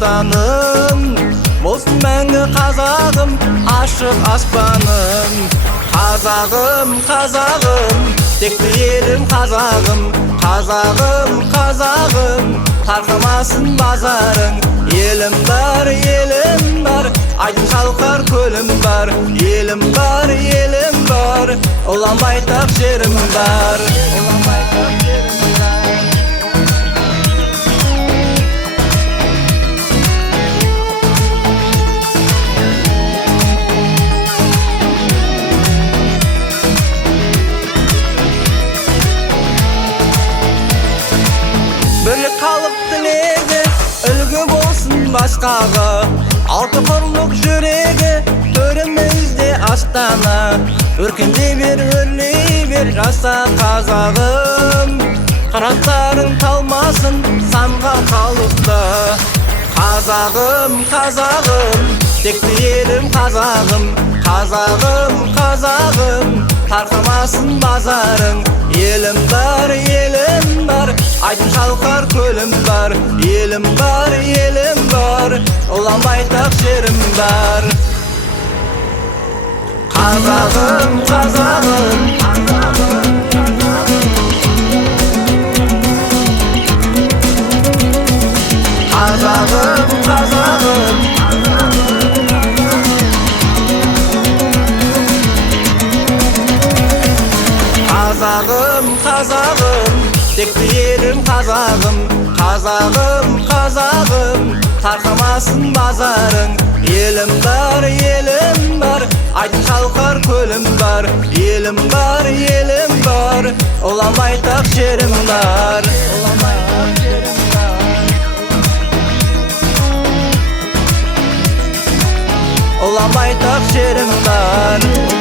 dastanım, bolsun мәңгі қазағым, ашық аспаным. Қазағым, қазағым, текті елім қазағым. Қазағым, қазағым, тарқамасын базарың. Елім бар, айдын шалқар көлім бар. Елім бар, ұлан байтақ жерім бар. Бірлік халық тілегі, үлгі болсын басқаға. Алты құрлық жүрегі, төрімізде астана. Өркіндей бер, өрлей бер, жаса қазағым. Қыраттарың талмасын, санға қалыпты. Қазағым, қазағым, текті елім қазағым. Қазағым, қазағым, тарқамасын базарың. Елім бар, айдын шалқар көлім бар. Елім бар, ұлан байтақ жерім бар. Қазағым, қазағым, қазағым, қазағым, қазағым, қазағым, текті елім қазағым. Қазағым, қазағым, тарқамасын базарың. Елім бар, айдын шалқар көлім бар. Елім бар, ұлан байтақ жерім бар. Ұлан байтақ жерім бар.